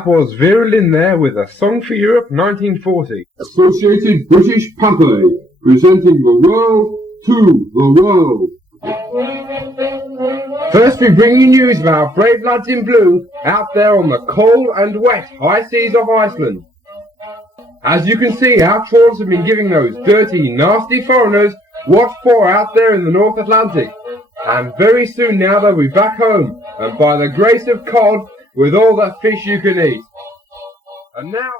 That was Vera Lynn there with A Song for Europe 1940. Associated British Pathway, presenting the world to the world. First we bring you news of our brave lads in blue out there on the cold and wet high seas of Iceland. As you can see, our trawlers have been giving those dirty, nasty foreigners what for out there in the North Atlantic. And very soon now they'll be back home, and by the grace of cod, with all that fish you can eat. And now...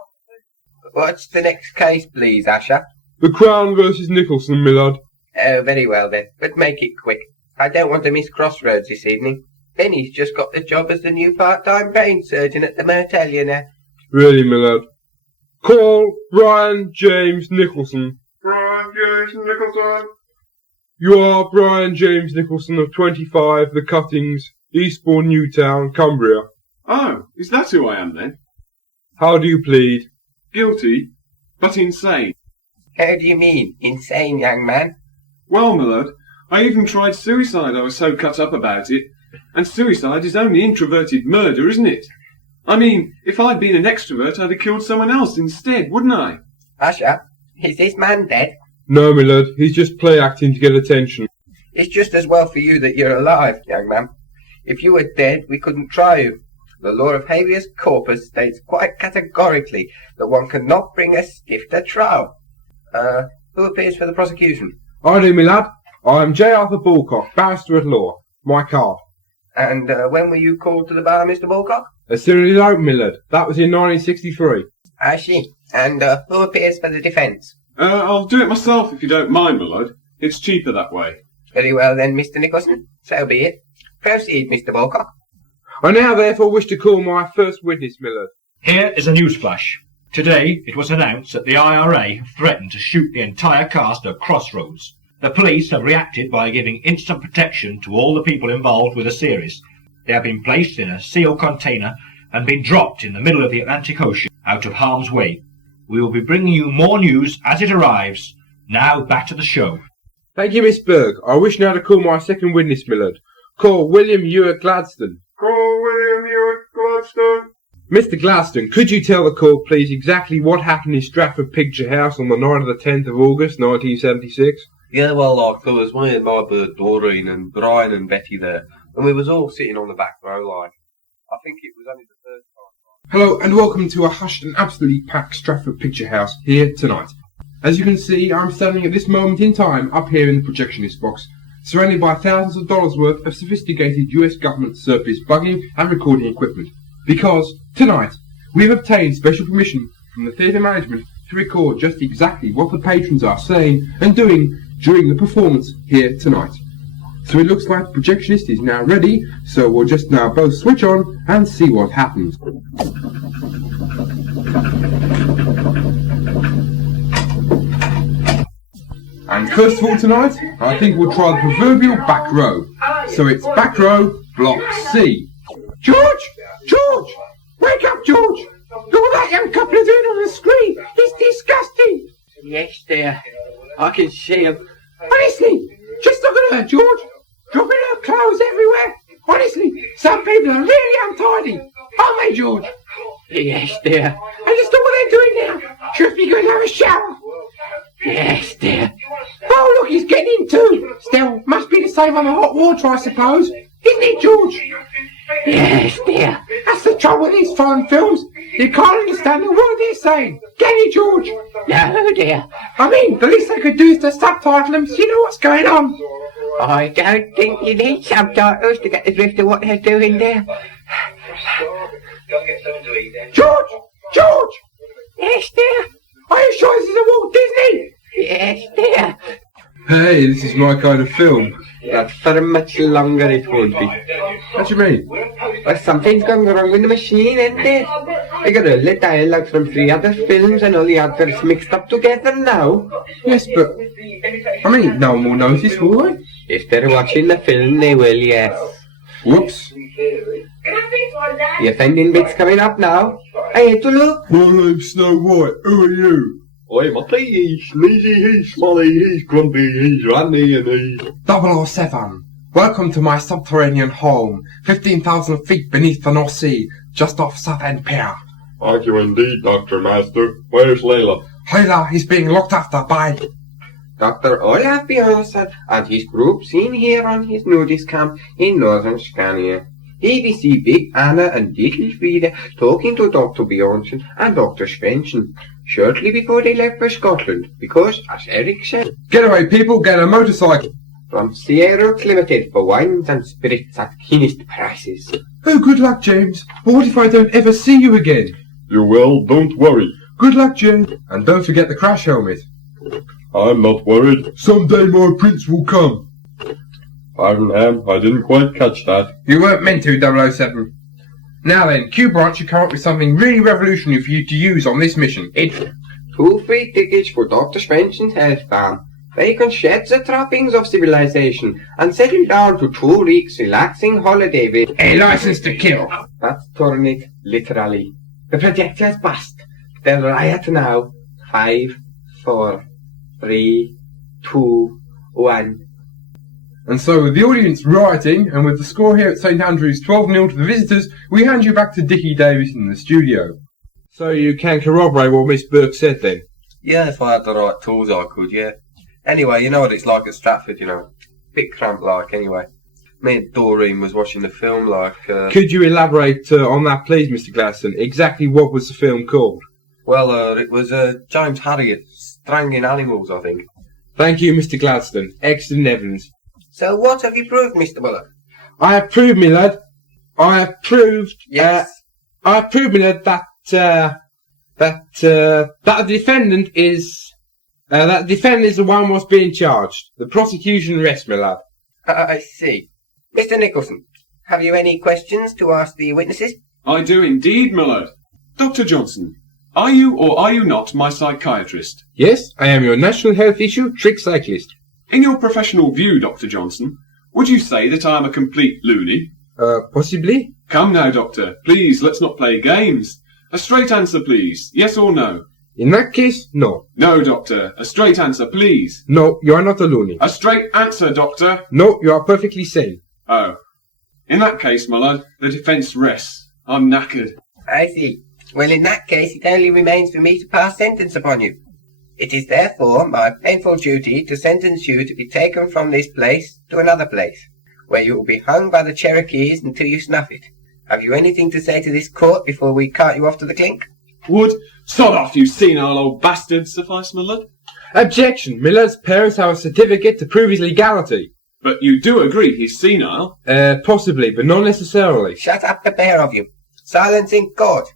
What's the next case, please, Asher? The Crown versus Nicholson, my lad. Oh, very well then, but make it quick. I don't want to miss Crossroads this evening. Benny's just got the job as the new part-time brain surgeon at the motel, you know. Really, my lad. Call Brian James Nicholson. Brian James Nicholson. You are Brian James Nicholson of 25 The Cuttings, Eastbourne, Newtown, Cumbria. Oh, is that who I am then? How do you plead? Guilty, but insane. How do you mean, insane, young man? Well, my lad, I even tried suicide, I was so cut up about it. And suicide is only introverted murder, isn't it? I mean, if I'd been an extrovert, I'd have killed someone else instead, wouldn't I? Asher, is this man dead? No, my lad, he's just play acting to get attention. It's just as well for you that you're alive, young man. If you were dead, we couldn't try you. The law of habeas corpus states quite categorically that one cannot bring a stiff to trial. Who appears for the prosecution? I do, my lad. I am J. Arthur Balcock, barrister at law. My card. And when were you called to the bar, Mr. Balcock? As soon as it opened, my lad. That was in 1963. I see. And who appears for the defence? I'll do it myself if you don't mind, my lad. It's cheaper that way. Very well then, Mr. Nicholson. So be it. Proceed, Mr. Balcock. I now therefore wish to call my first witness, my lad. Here is a newsflash. Today it was announced that the IRA have threatened to shoot the entire cast of Crossroads. The police have reacted by giving instant protection to all the people involved with the series. They have been placed in a sealed container and been dropped in the middle of the Atlantic Ocean, out of harm's way. We will be bringing you more news as it arrives. Now back to the show. Thank you, Miss Berg. I wish now to call my second witness, my lad. Call William Ewart Gladstone. Call William Ewart Gladstone. Mr. Gladstone, could you tell the court, please, exactly what happened in Stratford Picture House on the night of the 10th of August, 1976? Yeah, well, there was me and my bird Doreen and Brian and Betty there, and we was all sitting on the back row, like. I think it was only the third time. Hello and welcome to a hushed and absolutely packed Stratford Picture House here tonight. As you can see, I'm standing at this moment in time up here in the projectionist box, surrounded by thousands of dollars worth of sophisticated US government surplus bugging and recording equipment. Because, tonight, we have obtained special permission from the theatre management to record just exactly what the patrons are saying and doing during the performance here tonight. So it looks like the projectionist is now ready, so we'll just now both switch on and see what happens. And first of all tonight, I think we'll try the proverbial back row. So it's back row, block C. George! George! Wake up, George! Look what that young couple are doing on the screen! It's disgusting! Yes, dear. I can see him. Honestly, just look at her, George! Dropping her clothes everywhere! Honestly, some people are really untidy! Aren't they, George? Yes, dear. And just look what they're doing now! Should be going to have a shower! Yes, dear. Oh, look, he's getting in too! Still, must be to save on the hot water, I suppose. Isn't it, George? Yes, dear. That's the trouble with these foreign films. You can't understand a word they're saying. Can you, George? No, dear. I mean, the least they could do is to subtitle them so you know what's going on. I don't think you need subtitles to get the drift of what they're doing there. George! George! Yes, dear. Are you sure this is a Walt Disney? Yes, dear. Hey, this is my kind of film. Not for much longer it won't be. What do you mean? Well, something's gone wrong with the machine, isn't it? I got all the dialogue from 3 other films and all the actors mixed up together now. Yes, but... I mean, no one will notice, will they? If they're watching the film, they will, yes. Whoops. The offending bit's coming up now. I hate to look. My name's Snow White. Who are you? I'm Matty, he's Sneezy, he's Smolly, he's Grumpy, he's Randy, and he's... 007. Welcome to my subterranean home, 15,000 feet beneath the North Sea, just off Southend Pier. Thank you indeed, Dr. Master. Where's Layla? Layla is being looked after by Dr. Olaf Björnsson and his group seen here on his nudist camp in northern Scania. Here we see Big Anna and Little Frida talking to Dr. Björnsson and Dr. Svensson shortly before they left for Scotland, because, as Eric said, Get away, people, get a motorcycle. from Sierra Limited for wines and spirits at keenest prices. Oh, good luck, James. But what if I don't ever see you again? You will, don't worry. Good luck, James. And don't forget the crash helmet. I'm not worried. Someday my prince will come. Pardon, Ham, I didn't quite catch that. You weren't meant to, 007. Now then, Q Branch should come up with something really revolutionary for you to use on this mission. It's 2 free tickets for Dr. Svensson's health farm. They can shed the trappings of civilization and settle down to 2 weeks relaxing holiday with A license to kill. That's turn it literally. The projectile's bust. They'll riot now. 5, 4, 3, 2, 1. And so, with the audience rioting, and with the score here at St Andrews 12-0 to the visitors, we hand you back to Dickie Davis in the studio. So you can corroborate what Miss Burke said then? Yeah, if I had the right tools, I could, yeah. Anyway, you know what it's like at Stratford, you know. Bit cramped like, anyway. Me and Doreen was watching the film like... Could you elaborate on that, please, Mr Gladstone? Exactly what was the film called? Well, it was James Harriet, Strangling Animals, I think. Thank you, Mr Gladstone. Excellent evidence. So what have you proved, Mr. Bullock? I have proved, my lad. I have proved... Yes. I have proved, my lad, that the defendant is... that the defendant is the one what's being charged. The prosecution rests, my lad. I see. Mr. Nicholson, have you any questions to ask the witnesses? I do indeed, my lord. Dr. Johnson, are you or are you not my psychiatrist? Yes, I am your national health issue trick cyclist. In your professional view, Dr. Johnson, would you say that I am a complete loony? Possibly? Come now, Doctor. Please, let's not play games. A straight answer, please. Yes or no? In that case, no. No, Doctor. A straight answer, please. No, you are not a loony. A straight answer, Doctor. No, you are perfectly sane. Oh. In that case, my lad, the defence rests. I'm knackered. I see. Well, in that case, it only remains for me to pass sentence upon you. It is therefore my painful duty to sentence you to be taken from this place to another place, where you will be hung by the Cherokees until you snuff it. Have you anything to say to this court before we cart you off to the clink? Would sod off, you senile old bastard, suffice, my lad? Objection! Miller's parents have a certificate to prove his legality. But you do agree he's senile? Possibly, but not necessarily. Shut up, the pair of you. Silence in court.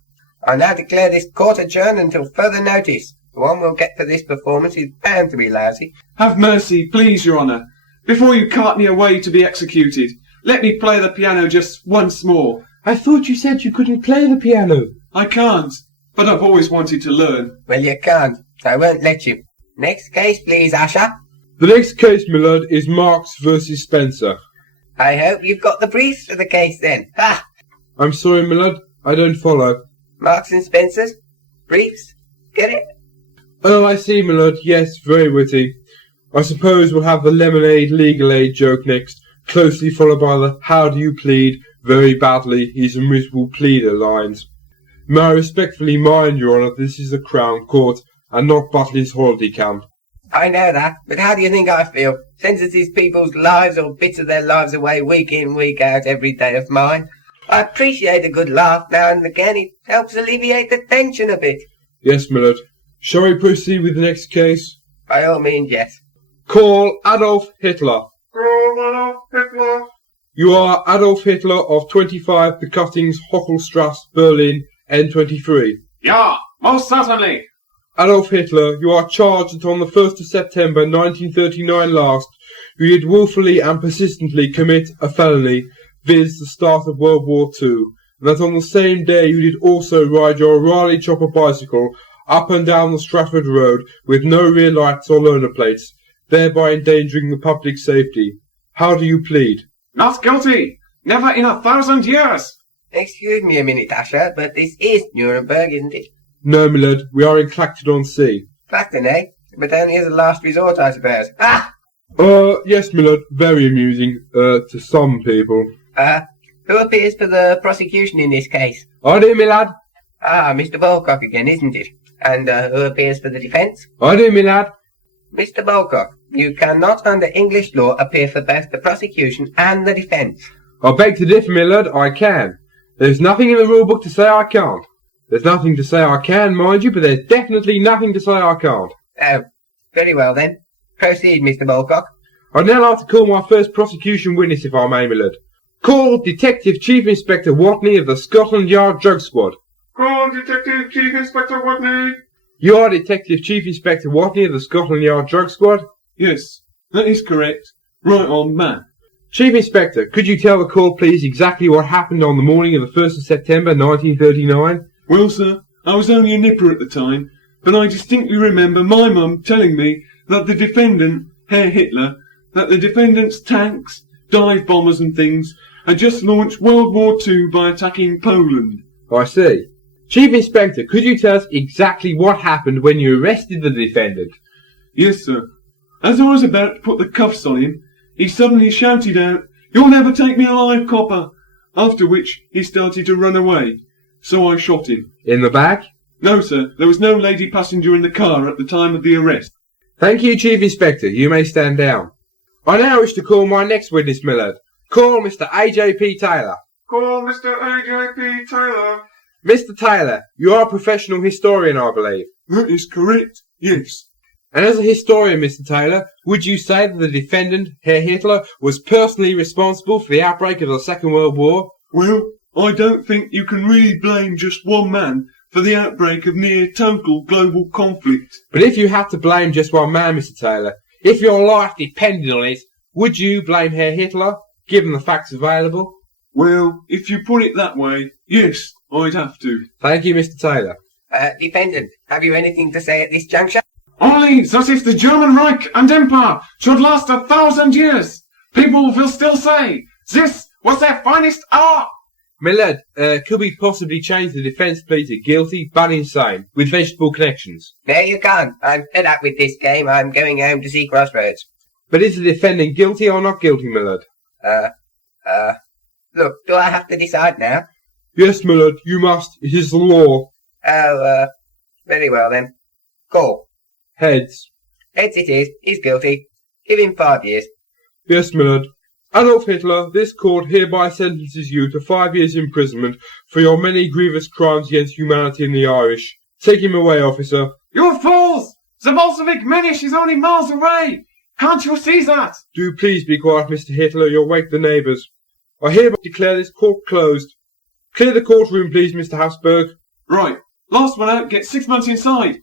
I now declare this court adjourned until further notice. The one we'll get for this performance is bound to be lousy. Have mercy, please, Your Honour. Before you cart me away to be executed, let me play the piano just once more. I thought you said you couldn't play the piano. I can't, but I've always wanted to learn. Well, you can't, so I won't let you. Next case, please, Usher. The next case, my lad, is Marks versus Spencer. I hope you've got the briefs for the case then. Ha! I'm sorry, my lad, I don't follow. Marks and Spencer's? Briefs? Get it? Oh, I see, my lord. Yes, very witty. I suppose we'll have the lemonade legal aid joke next, closely followed by the how do you plead very badly, he's a miserable pleader lines. May I respectfully mind, Your Honour, this is a Crown Court, and not Butley's holiday camp. I know that, but how do you think I feel? Sentences people's lives or bits of their lives away week in, week out, every day of mine. I appreciate a good laugh now and again. It helps alleviate the tension a bit. Yes, my lord. Shall we proceed with the next case? By all means, yes. Call Adolf Hitler. Call Adolf Hitler. You are Adolf Hitler of 25 the Cuttings, Hockelstrasse, Berlin, N23. Yeah, most certainly. Adolf Hitler, you are charged that on the 1st of September 1939 last, you did wilfully and persistently commit a felony, viz. The start of World War II, and that on the same day you did also ride your Raleigh chopper bicycle up and down the Stratford Road with no rear lights or loaner plates, thereby endangering the public safety. How do you plead? Not guilty. Never in 1,000 years. Excuse me a minute, Usher, but this is Nuremberg, isn't it? No, my lord, we are in Clacton-on-Sea. Clacton, eh? But only as a last resort, I suppose. Ah! Yes, my lord, very amusing, to some people. Who appears for the prosecution in this case? I do, my lad. Ah, Mr. Balcock again, isn't it? And who appears for the defence? I do, me lad. Mr. Balcock, you cannot under English law appear for both the prosecution and the defence. I beg to differ, my lad, I can. There's nothing in the rule book to say I can't. There's nothing to say I can, mind you, but there's definitely nothing to say I can't. Oh, very well then. Proceed, Mr. Balcock. I'd now like to call my first prosecution witness, if I may, my lad. Call Detective Chief Inspector Watney of the Scotland Yard Drug Squad. Call Detective Chief Inspector Watney. You are Detective Chief Inspector Watney of the Scotland Yard Drug Squad? Yes, that is correct. Right on, man. Chief Inspector, could you tell the court, please, exactly what happened on the morning of the 1st of September, 1939? Well, sir, I was only a nipper at the time, but I distinctly remember my mum telling me that the defendant, Herr Hitler, that the defendant's tanks, dive bombers and things, had just launched World War II by attacking Poland. I see. Chief Inspector, could you tell us exactly what happened when you arrested the defendant? Yes, sir. As I was about to put the cuffs on him, he suddenly shouted out, "You'll never take me alive, copper!" After which he started to run away. So I shot him. In the back? No, sir, there was no lady passenger in the car at the time of the arrest. Thank you, Chief Inspector. You may stand down. I now wish to call my next witness, my lad. Call Mr. A.J.P. Taylor. Call Mr. A.J.P. Taylor. Mr. Taylor, you are a professional historian, I believe. That is correct, yes. And as a historian, Mr. Taylor, would you say that the defendant, Herr Hitler, was personally responsible for the outbreak of the Second World War? Well, I don't think you can really blame just one man for the outbreak of near total global conflict. But if you had to blame just one man, Mr. Taylor, if your life depended on it, would you blame Herr Hitler, given the facts available? Well, if you put it that way, yes, I'd have to. Thank you, Mr. Taylor. Defendant, have you anything to say at this juncture? Only that if the German Reich and Empire should last 1,000 years, people will still say, this was their finest hour. My lad, could we possibly change the defence plea to guilty but insane, with vegetable connections? No, you can't. I'm fed up with this game. I'm going home to see Crossroads. But is the defendant guilty or not guilty, my lad? Look, do I have to decide now? Yes, my lad, you must. It is the law. Oh, very well then. Call. Heads. Heads it is. He's guilty. Give him 5 years. Yes, my lad. Adolf Hitler, this court hereby sentences you to 5 years imprisonment for your many grievous crimes against humanity and the Irish. Take him away, officer. You fools! The Bolshevik Manish is only miles away! Can't you see that? Do please be quiet, Mr. Hitler. You'll wake the neighbours. I hereby declare this court closed. Clear the courtroom, please, Mr. Habsburg. Right. Last one out gets 6 months inside.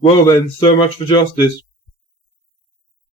Well then, so much for justice.